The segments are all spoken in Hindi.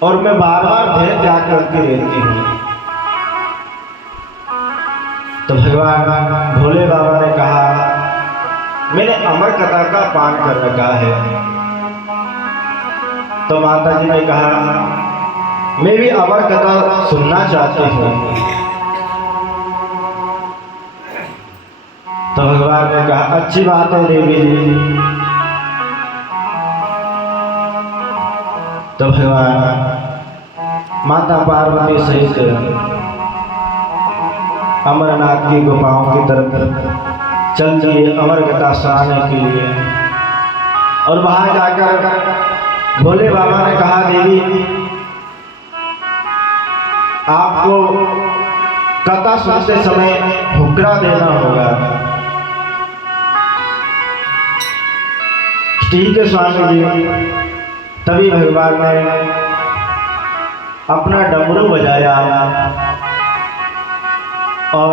और मैं बार बार देह त्याग करती रहती हूँ। तो भगवान भोले बाबा ने कहा, मैंने अमर कथा का पान कर रखा है। तो माता जी ने कहा, मैं भी अमर कथा सुनना चाहती हूँ। तो भगवान ने कहा, अच्छी बात है देवी जी। तो भगवान माता पार्वती सहित अमरनाथ की गुफाओं की तरफ चल दिए अमर कथा सुनाने के लिए। और वहां जाकर भोले बाबा ने कहा, देवी आपको कथा सुनते समय हुक्रा देना होगा। ठीक है स्वामी जी। तभी भगवान ने अपना डमरू बजाया और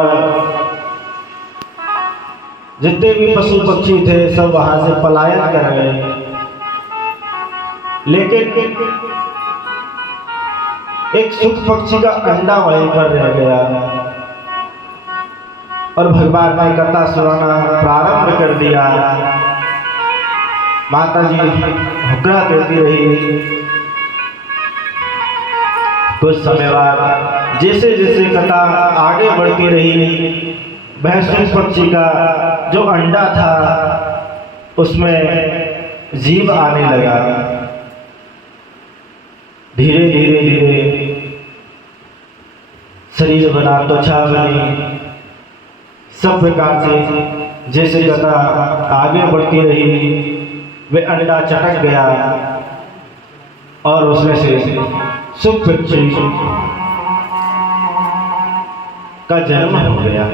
जितने भी पशु पक्षी थे सब वहां से पलायन कर गए। लेकिन एक सुख पक्षी का अंडा वहीं पर रह गया और भगवान ने कथा सुनाना प्रारंभ कर दिया। माता जी हुक्रा देती रही। कुछ समय बाद जैसे जैसे कथा आगे बढ़ती रही, वह सुख पक्षी का जो अंडा था उसमें जीव आने लगा। धीरे धीरे धीरे शरीर बना, त्वचा बनी, सब प्रकार से जैसे कथा आगे बढ़ती रही, वह अंडा चटक गया और उसमें से सुख पक्षी का जन्म हो गया।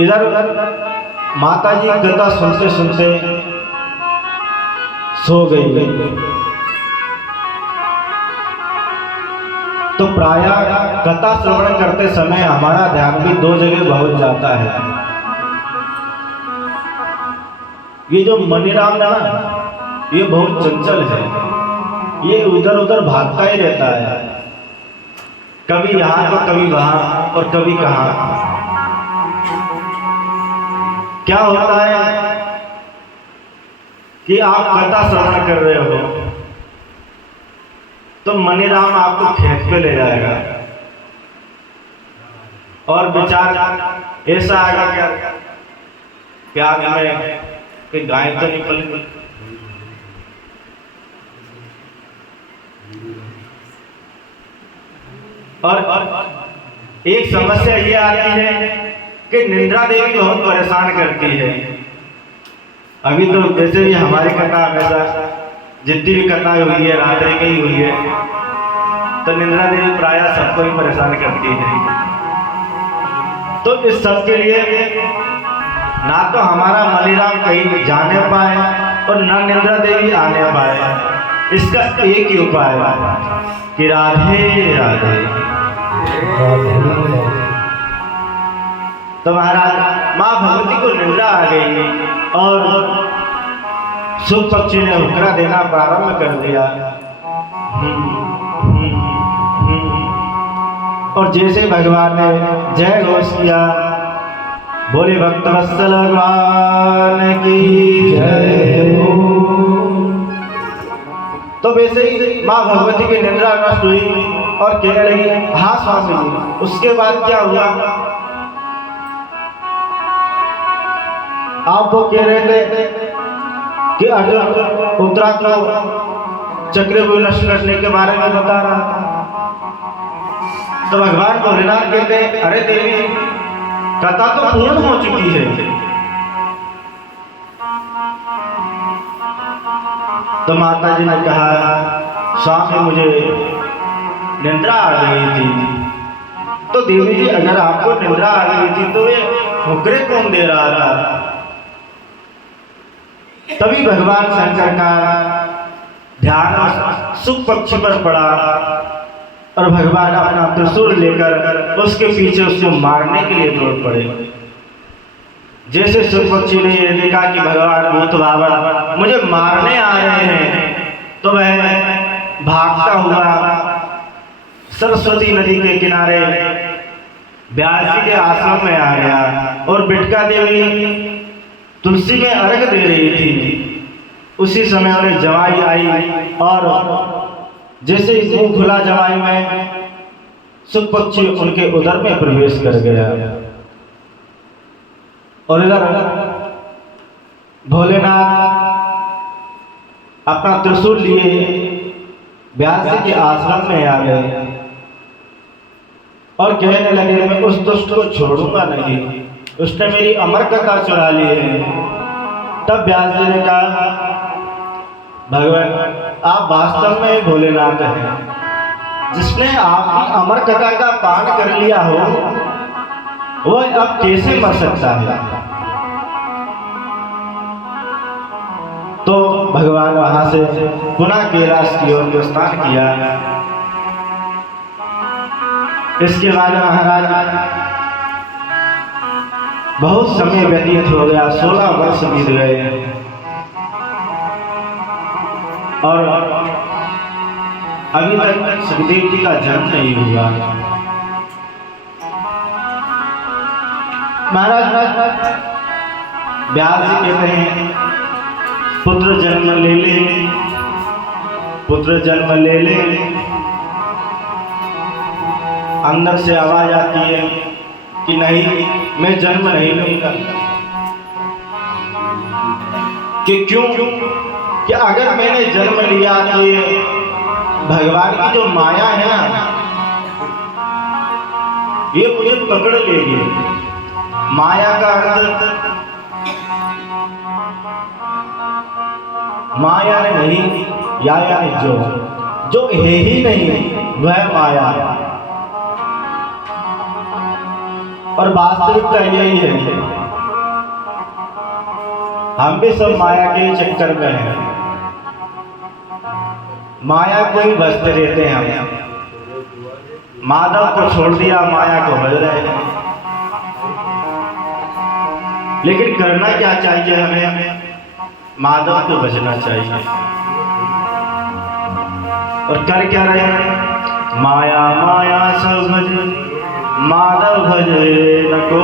इधर माता जी कथा सुनते सुनते सो गई। तो प्रायः कथा श्रवण करते समय हमारा ध्यान भी दो जगह बहुत जाता है। ये जो मनीराम है ना, ये बहुत चंचल है। ये इधर उधर भागता ही रहता है, कभी यहाँ तो कभी वहाँ और कभी कहाँ। क्या होता है कि आप कथा श्रवण कर रहे हो तो मनीराम आपको खेत पे ले जाएगा और विचार ऐसा आएगा क्या आगे में कि गाय तो निकल। और एक समस्या ये आती है कि निंद्रा देवी बहुत परेशान करती है। अभी तो जैसे भी हमारी कथा हमेशा जितनी भी कथा हुई है रात्रि की ही हुई है, तो निंद्रा देवी प्रायः सबको ही परेशान करती है। तो इस सब के लिए ना तो हमारा मनीराम कहीं जाने पाए और ना निंद्रा देवी आने पाए। इसका एक ही उपाय है कि राधे राधे। तो महाराज माँ भगवती को निंद्रा आ गई और सुख पक्षी ने हुक्रा देना प्रारंभ कर दिया। और जैसे भगवान ने जय घोष किया, बोले भक्त वत्सल भगवान की जय हो। तो वैसे ही माँ भगवती की निंद्रा नष्ट हुई और कहने लगी, हाँ स्वामी जी। उसके बाद क्या हुआ? आप वो कह रहे थे कि अर्जुन उत्तरा को चक्रव्यूह नष्ट करने के बारे में बता रहा था। तो भगवान भोलेनाथ कहते, अरे देवी कथा तो पूर्ण हो चुकी है। तो माता जी ने कहा, स्वामी मुझे निंद्रा आ गई थी। तो देवी जी अगर आपको निंद्रा आ गई थी तो ये हुक्रे कौन दे रहा था? तभी भगवान शंकर का ध्यान सुख पक्षी पर पड़ा और भगवान अपना त्रिशूल लेकर उसके पीछे उसको मारने के लिए दौड़ पड़े। जैसे सुख पक्षी ने ये देखा कि भगवान भूत बाबा मुझे मारने आ रहे हैं, तो वह भागता हुआ सरस्वती नदी के किनारे व्यास जी के आश्रम में आ गया और बिटका देवी तुलसी में अर्घ दे रही थी। उसी समय उन्हें जवाई आई और जैसे ही मुंह खुला जवाई में सुख पक्षी उनके उदर में प्रवेश कर गया। और इधर भोलेनाथ अपना त्रिशूल लिए व्यास जी के आश्रम में आ गए और कहने लगे, मैं उस दुष्ट को छोड़ूंगा नहीं, उसने मेरी अमर कथा चुरा ली है। तब व्यास जी ने कहा, भगवान आप वास्तव में भोलेनाथ हैं, जिसने आपकी अमर कथा का पान कर लिया हो वह अब कैसे मर सकता है। तो भगवान वहां से पुनः कैलाश की ओर प्रस्थान किया। इसके बाद महाराज बहुत समय व्यतीत हो गया, 16 वर्ष बीत गए और अभी तक सुखदेव जी का जन्म नहीं हुआ। महाराज व्यास जी कहते हैं, पुत्र जन्म ले ले, पुत्र जन्म ले ले। अंदर से आवाज आती है कि नहीं, मैं जन्म नहीं लूंगा। कि क्यों? कि अगर मैंने जन्म लिया तो ये भगवान की जो माया है ना, ये मुझे पकड़ लेगी। माया का अर्थ माया नहीं, या जो है ही नहीं वह माया। और वास्तविकता यही है, हम भी सब माया के चक्कर में हैं। माया को ही बसते रहते हैं हम। माधव को छोड़ दिया, माया को भज रहे हैं। लेकिन करना क्या चाहिए हमें? माधव को बचना चाहिए। और कर क्या रहे हैं? माया माया सब भज, माधव भजे न को।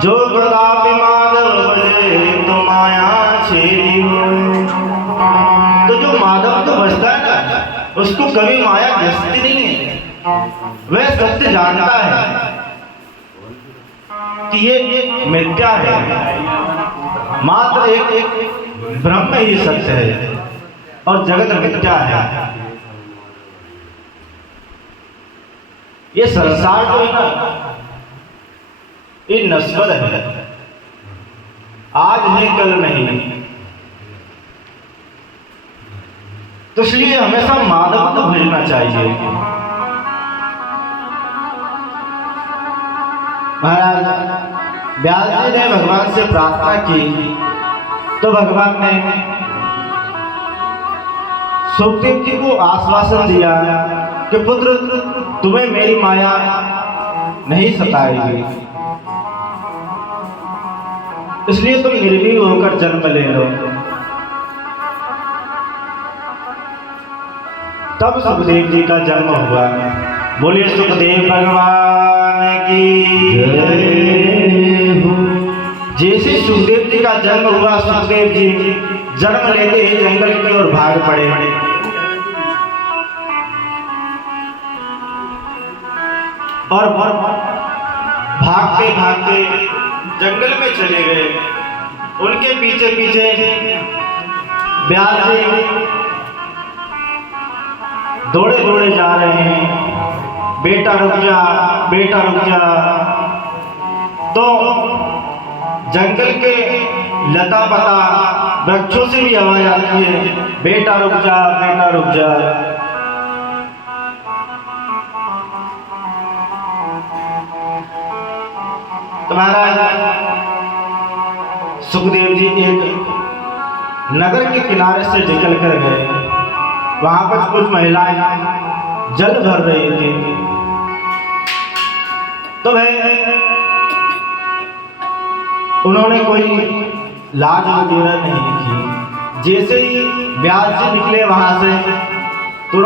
जो कदापि माधव भजे तो माया छेड़ी हो। तो जो माधव को बचता है ना, उसको कभी माया ग्रस्ती नहीं है। वह सत्य जानता है कि ये मिथ्या है, मात्र एक ब्रह्म ही सत्य है और जगत मिथ्या है। ये संसार तो है ना, ये नश्वर है, आज है कल नहीं। तो इसलिए हमेशा माधव को भजना चाहिए। महाराज व्यास जी ने भगवान से प्रार्थना की तो भगवान ने सुखदेव जी को आश्वासन दिया कि पुत्र, तुम्हें मेरी माया नहीं सताएगी, इसलिए तुम निर्भीक होकर जन्म ले लो। तब सुखदेव जी का जन्म हुआ। बोलिए सुखदेव भगवान की जय हो। जैसे सुखदेव जी का जन्म हुआ, सुखदेव जी जन्म लेते ही जंगल की ओर भाग पड़े। और भागते भागते जंगल में चले गए। उनके पीछे पीछे व्यास जी दौड़े दौड़े जा रहे हैं। बेटा रुक जा, बेटा रुक जा। तो जंगल के लता पता वृक्षों से भी आवाज आती है, बेटा रुक जा, बेटा रुक जा। तो महाराज सुखदेव जी एक नगर के किनारे से निकल कर गए। वहां पर कुछ महिलाएं जल भर रही थी। तो उन्होंने कोई लाज वगैरह नहीं की। जैसे ही व्यास जी निकले वहां से,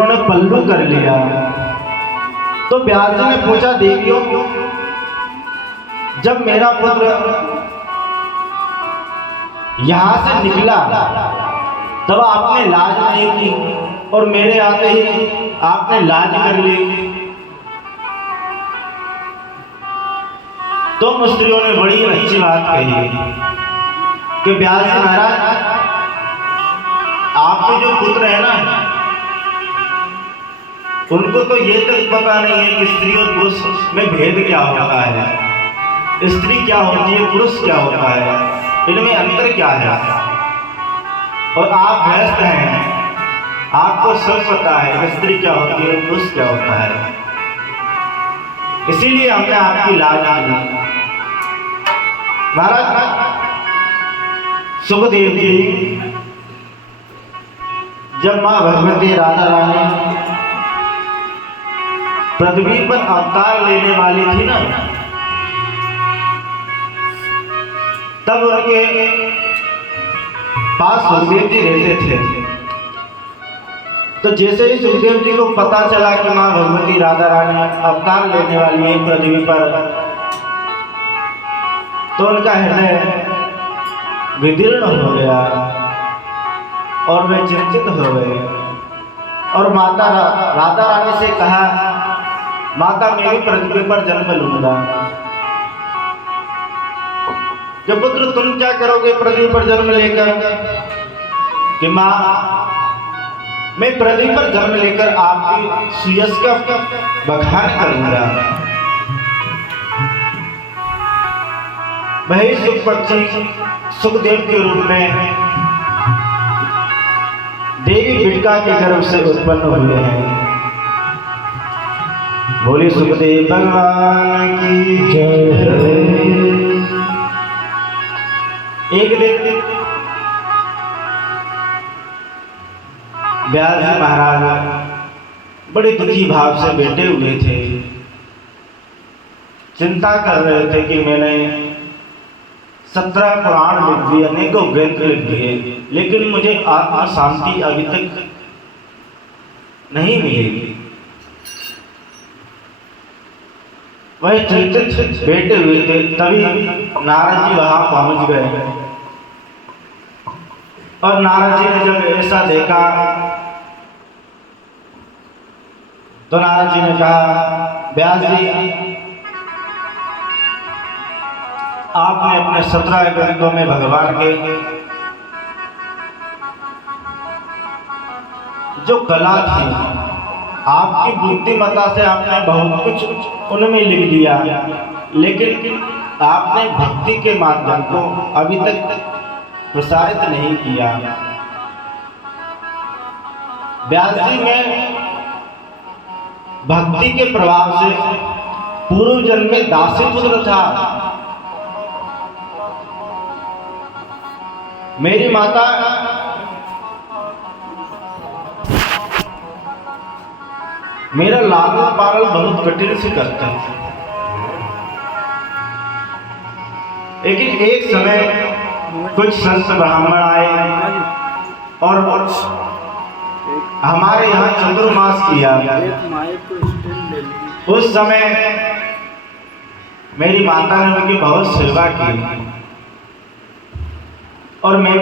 उन्होंने पल्लू कर लिया। तो व्यास जी ने पूछा, देवियों, जब मेरा पुत्र यहां से निकला तब आपने लाज नहीं की और मेरे आते ही आपने लाज कर ली। तो मुस्त्रियों ने बड़ी अच्छी बात कही कि व्यास जी महाराज, आपके जो पुत्र है ना, उनको तो ये तक पता नहीं है कि स्त्री और पुरुष में भेद क्या होता है, स्त्री क्या होती है, पुरुष क्या होता है, इनमें अंतर क्या है। और आप गृहस्थ हैं, आपको सब पता है कि स्त्री क्या होती है, पुरुष क्या होता है। इसीलिए हमने आपकी लाज की। महाराज सुखदेव जी जब मां भगवती राधा रानी पृथ्वी पर अवतार लेने वाली थी ना, तब उनके पास सुखदेव जी रहते थे। तो जैसे ही सुखदेव जी को पता चला कि मां भगवती राधा रानी अवतार लेने वाली है पृथ्वी पर, तो उनका हृदय विदीर्ण हो गया और वे चिंतित हो गए और माता राधा रानी से कहा, माता मैं भी पृथ्वी पर जन्म लूंगा। कि पुत्र तुम क्या करोगे पृथ्वी पर जन्म लेकर? कि मां मैं पृथ्वी पर जन्म लेकर आपकी सुयश का बखान करूंगा। वही सुख पक्षी सुखदेव के रूप में देवी बिटका के गर्भ से उत्पन्न हुए हैं। बोले सुखदेव भगवान की जय। एक दिन व्यास जी महाराज बड़े दुखी भाव से बैठे हुए थे, चिंता कर रहे थे कि मैंने 17 पुराण लिख दिए, अनेकों ग्रंथ लिख दिए, लेकिन मुझे आत्मा शांति अभी तक नहीं मिली। वह चिंतित बैठे हुए थे, तभी नारद जी वहां पहुंच गए। और नारद जी ने जब ऐसा देखा तो नारद जी ने कहा, व्यास जी आपने अपने 17 ग्रंथों में भगवान के जो कला थी, आपकी बुद्धिमत्ता से आपने बहुत कुछ उनमें लिख दिया, लेकिन आपने भक्ति के माध्यम को अभी तक प्रसारित नहीं किया। व्यास जी में भक्ति के प्रभाव से पूर्व जन्म में दासी पुत्र था। मेरी माता मेरा लालन पालन बहुत कठिन से करता है, लेकिन एक समय कुछ संत ब्राह्मण आए और हमारे यहाँ चतुर्मास किया। उस समय मेरी माता ने उनकी बहुत सेवा की और मैं भी